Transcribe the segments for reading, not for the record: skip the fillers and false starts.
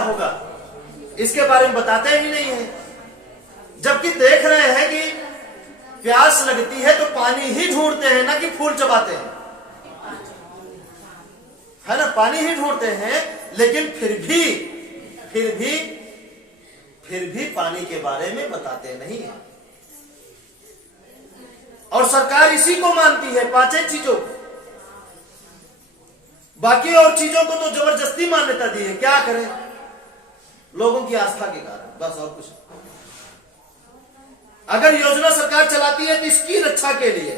होगा इसके बारे में बताते ही नहीं है, जबकि देख रहे हैं कि प्यास लगती है तो पानी ही ढूंढते हैं ना कि फूल चबाते हैं, है ना, पानी ही ढूंढते हैं। लेकिन फिर भी पानी के बारे में बताते नहीं है। और सरकार इसी को मानती है, 5 चीजों को, बाकी और चीजों को तो जबरदस्ती मान्यता दी है। क्या करें, लोगों की आस्था के कारण, बस और कुछ। अगर योजना सरकार चलाती है तो इसकी रक्षा के लिए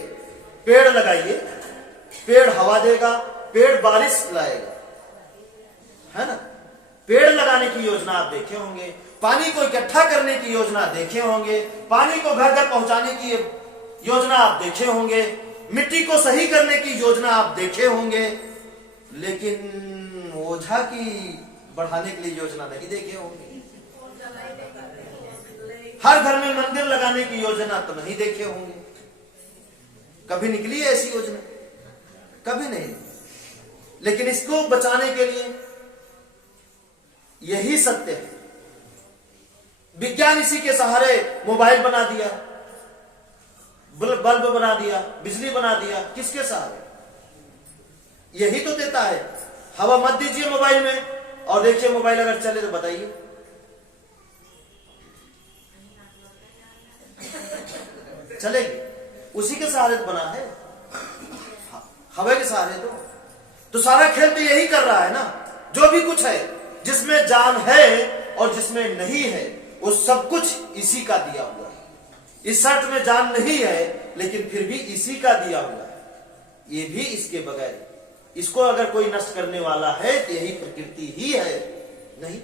पेड़ लगाइए, पेड़ हवा देगा, पेड़ बारिश लाएगा, है ना। पेड़ लगाने की योजना आप देखे होंगे, पानी को इकट्ठा करने की योजना देखे होंगे, पानी को घर घर पहुंचाने की योजना आप देखे होंगे, मिट्टी को सही करने की योजना आप देखे होंगे, लेकिन ओझा की बढ़ाने के लिए योजना नहीं देखे होंगे। हर घर में मंदिर लगाने की योजना तो नहीं देखे होंगे। कभी निकली है ऐसी योजना? कभी नहीं। लेकिन इसको बचाने के लिए यही सत्य है। विज्ञान इसी के सहारे मोबाइल बना दिया, बल्ब बना दिया, बिजली बना दिया, किसके सहारे? यही तो देता है। हवा मत दीजिए मोबाइल में और देखिए मोबाइल अगर चले तो बताइए, चलेगी? उसी के सहारे तो बना है, हवा के सहारे। तो सारा खेल तो यही कर रहा है ना। जो भी कुछ है, जिसमें जान है और जिसमें नहीं है, वो सब कुछ इसी का दिया हुआ है। इस शर्त में जान नहीं है, लेकिन फिर भी इसी का दिया हुआ है। ये भी इसके बगैर, इसको अगर कोई नष्ट करने वाला है तो यही प्रकृति ही है। नहीं,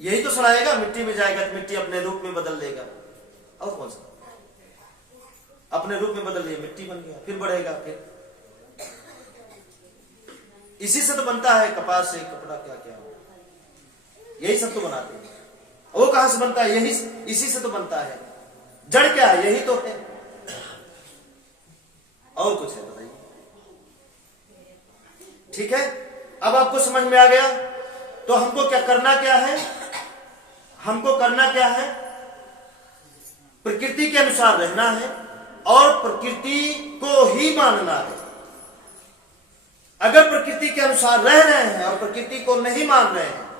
यही तो सड़ाएगा, मिट्टी में जाएगा तो मिट्टी अपने रूप में बदल देगा। और कौन सा? अपने रूप में बदल दिया, मिट्टी बन गया, फिर बढ़ेगा। फिर इसी से तो बनता है, कपास से कपड़ा, क्या क्या यही सब तो बनाते हैं। वो कहां से बनता है? यही, इसी से तो बनता है। जड़ क्या है? यही तो है। और कुछ है? बताइए। ठीक है, अब आपको समझ में आ गया। तो हमको क्या करना, क्या है? हमको करना क्या है? प्रकृति के अनुसार रहना है और प्रकृति को ही मानना है। अगर प्रकृति के अनुसार रह रहे हैं और प्रकृति को नहीं मान रहे हैं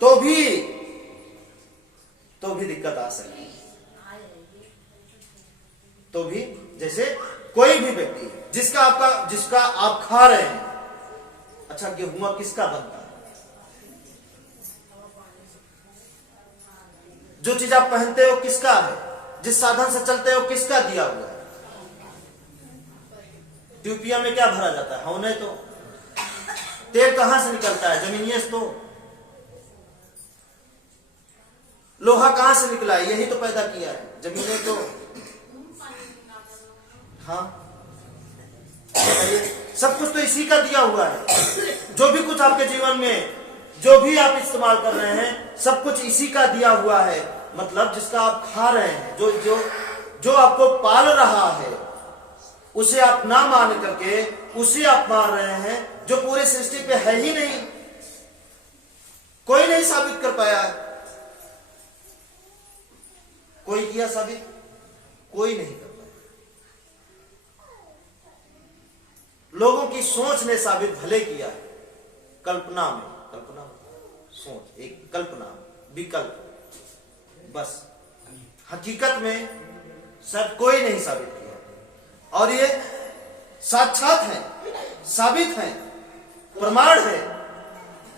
तो भी दिक्कत आ सकती है। तो भी, जैसे कोई भी व्यक्ति जिसका आप खा रहे हैं, अच्छा गेहूं किसका बनता है? जो चीज आप पहनते हो किसका है? जिस साधन से चलते हो किसका दिया हुआ है? ट्यूबिया में क्या भरा जाता है? होने तो तेल कहां से निकलता है? जमीनिये से। तो लोहा कहां से निकला है? यही तो पैदा किया है, जमीने तो। हाँ, सब कुछ तो इसी का दिया हुआ है। जो भी कुछ आपके जीवन में, जो भी आप इस्तेमाल कर रहे हैं, सब कुछ इसी का दिया हुआ है। मतलब जिसका आप खा रहे हैं, जो आपको पाल रहा है, उसे आप ना मान करके उसे आप मान रहे हैं जो पूरे सृष्टि पे है ही नहीं। कोई नहीं साबित कर पाया है। कोई किया साबित? कोई नहीं कर पाया। लोगों की सोच ने साबित भले किया है, कल्पना, सोच, एक कल्पना, विकल्प, बस। हकीकत में सब कोई नहीं साबित किया। और ये साक्षात है, साबित है, प्रमाण है।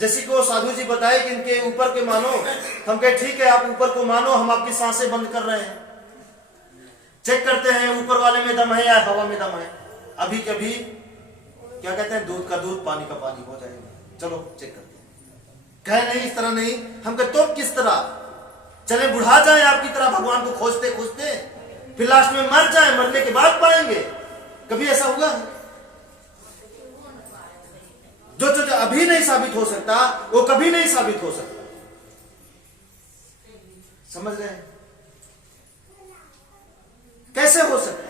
जैसे कि वो साधु जी बताए कि इनके ऊपर के मानो, हम कहे ठीक है, आप ऊपर को मानो, हम आपकी सांसें बंद कर रहे हैं, चेक करते हैं ऊपर वाले में दम है या हवा में दम है। अभी कभी क्या कहते हैं, दूध का दूध, पानी का पानी हो जाएगा, चलो चेक करते हैं। कहे नहीं, इस तरह नहीं। हम कहे तो किस तरह? चले बुढ़ा जाए आपकी तरह भगवान को खोजते खोजते, फिर लास्ट में मर जाए, मरने के बाद पाएंगे। कभी ऐसा हुआ है? जो अभी नहीं साबित हो सकता वो कभी नहीं साबित हो सकता। समझ रहे हैं? कैसे हो सकता है?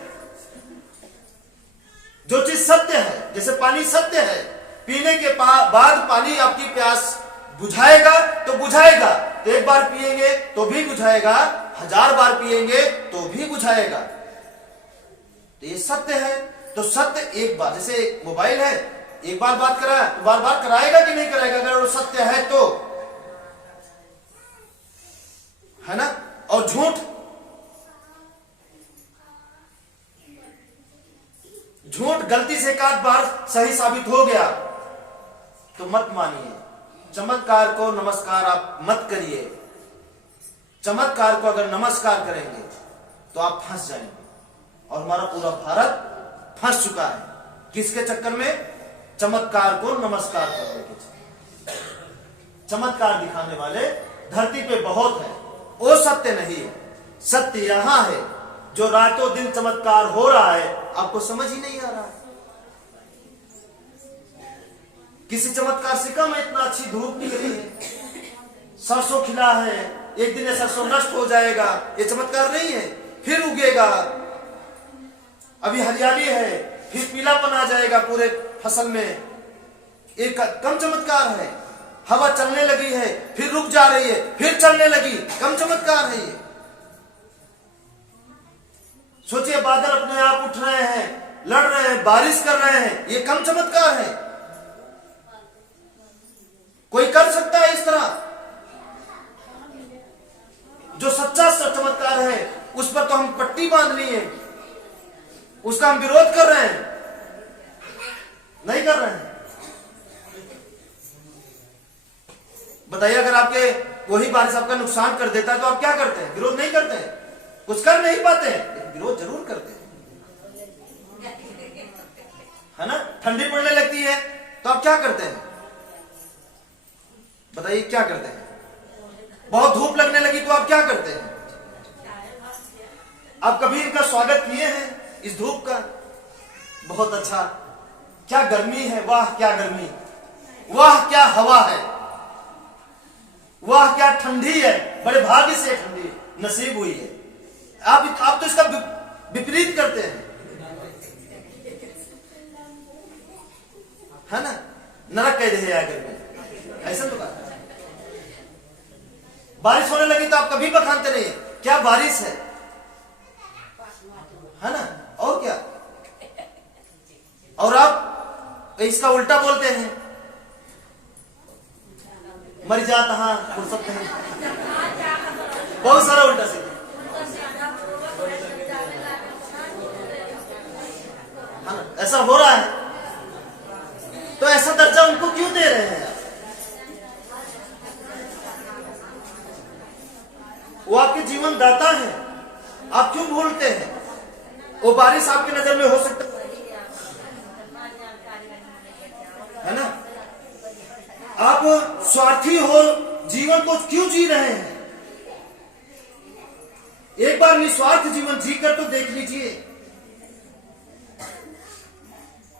जो चीज सत्य है, जैसे पानी सत्य है, पीने के बाद पानी आपकी प्यास बुझाएगा तो बुझाएगा, तो एक बार पिएंगे तो भी बुझाएगा, 1000 बार पिएंगे तो भी बुझाएगा। तो ये सत्य है। तो सत्य एक बार, जैसे मोबाइल है, एक बार बात कराया तो बार बार कराएगा कि नहीं कराएगा, अगर वो सत्य है तो, है ना। और झूठ, झूठ गलती से एक आध बार सही साबित हो गया तो मत मानिए। चमत्कार को नमस्कार आप मत करिए। चमत्कार को अगर नमस्कार करेंगे तो आप फंस जाएंगे। और हमारा पूरा भारत फंस चुका है किसके चक्कर में? चमत्कार को नमस्कार करने के चक्कर। चमत्कार दिखाने वाले धरती पे बहुत है, वो सत्य नहीं है। सत्य यहां है, जो रातों दिन चमत्कार हो रहा है, आपको समझ ही नहीं आ रहा है। किसी चमत्कार से कम है, इतना अच्छी धूप निकली है, सरसों खिला है, एक दिन सरसों नष्ट हो जाएगा, ये चमत्कार नहीं है, फिर उगेगा। अभी हरियाली है, फिर पीलापन आ जाएगा पूरे फसल में, एक कम चमत्कार है। हवा चलने लगी है, फिर रुक जा रही है, फिर चलने लगी, कम चमत्कार है ये। सोचिए, बादल अपने आप उठ रहे हैं, लड़ रहे हैं, बारिश कर रहे हैं, ये कम चमत्कार है? कोई कर सकता है इस तरह? जो सच्चा चमत्कार है उस पर तो हम पट्टी बांध ली है, उसका हम विरोध कर रहे हैं, नहीं कर रहे हैं। बताइए, अगर आपके वही बारिश आपका नुकसान कर देता है तो आप क्या करते हैं? विरोध नहीं करते हैं, कुछ कर नहीं पाते हैं, लेकिन विरोध जरूर करते हैं, है ना। ठंडी पड़ने लगती है तो आप क्या करते हैं? बताइए, क्या करते हैं? बहुत धूप लगने लगी तो आप क्या करते हैं? आप कभी इनका स्वागत किए हैं इस धूप का? बहुत अच्छा, क्या गर्मी है, वाह क्या गर्मी, वाह क्या हवा है, वाह क्या ठंडी है, बड़े भाग्य से ठंडी नसीब हुई है। आप तो इसका विपरीत करते हैं, है ना। नरक कह रहे हैं गर्मी, ऐसा तो बात है। बारिश होने लगी तो आप कभी बखानते नहीं, क्या बारिश है ना, और क्या। और आप इसका उल्टा बोलते हैं, मर जा तहां फुर्सत नहीं, बहुत सारा उल्टा सीधा। ऐसा हो रहा है, तो ऐसा दर्जा उनको क्यों दे रहे हैं? वो आपके जीवन दाता है, आप क्यों भूलते हैं? वो बारिश आपकी नजर में हो सकता है ना। आप स्वार्थी हो, जीवन को क्यों जी रहे हैं? एक बार निस्वार्थ जीवन जीकर तो देख लीजिए,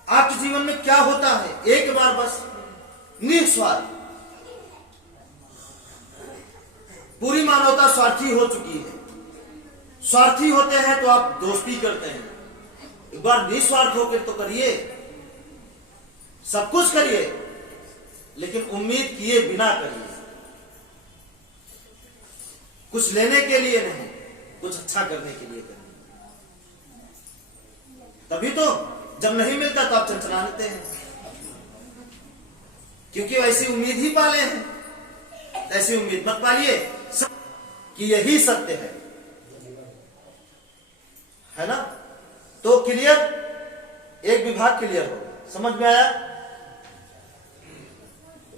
आपके जीवन में क्या होता है। एक बार बस निस्वार्थ। पूरी मानवता स्वार्थी हो चुकी है। स्वार्थी होते हैं तो आप दोस्ती करते हैं, एक बार निस्वार्थ होकर तो करिए, सब कुछ करिए, लेकिन उम्मीद किए बिना करिए। कुछ लेने के लिए नहीं, कुछ अच्छा करने के लिए करिए। तभी तो जब नहीं मिलता तो आप चंचलाते हैं, क्योंकि वैसी उम्मीद ही पाले हैं। ऐसी उम्मीद मत पालिए कि यही सत्य है ना। तो क्लियर, एक विभाग क्लियर हो। समझ में आया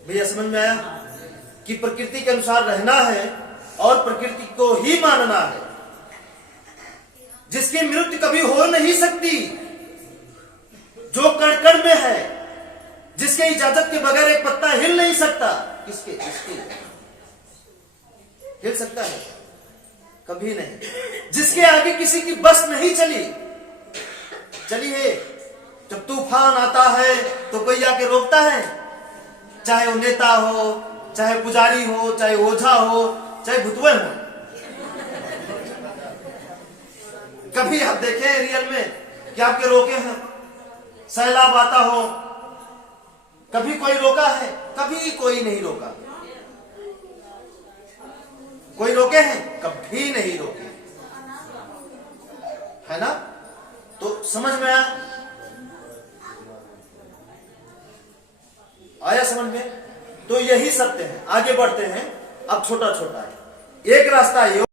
भैया? समझ में आया कि प्रकृति के अनुसार रहना है और प्रकृति को ही मानना है, जिसकी मृत्यु कभी हो नहीं सकती, जो कण कण में है, जिसके इजाजत के बगैर एक पत्ता हिल नहीं सकता। किसके हिल सकता है? कभी नहीं। जिसके आगे किसी की बस नहीं चली है। जब तूफान आता है तो कोई आके रोकता है? चाहे वो नेता हो, चाहे पुजारी हो, चाहे ओझा हो, चाहे भुतवे हो। कभी आप देखें रियल में कि आपके रोके हैं? सैलाब आता हो, कभी कोई रोका है? कभी कोई नहीं रोका। कोई रोके हैं? कभी नहीं रोके, है ना? तो समझ में आया समझ में? तो यही सत्य है। आगे बढ़ते हैं, अब छोटा छोटा है। एक रास्ता ये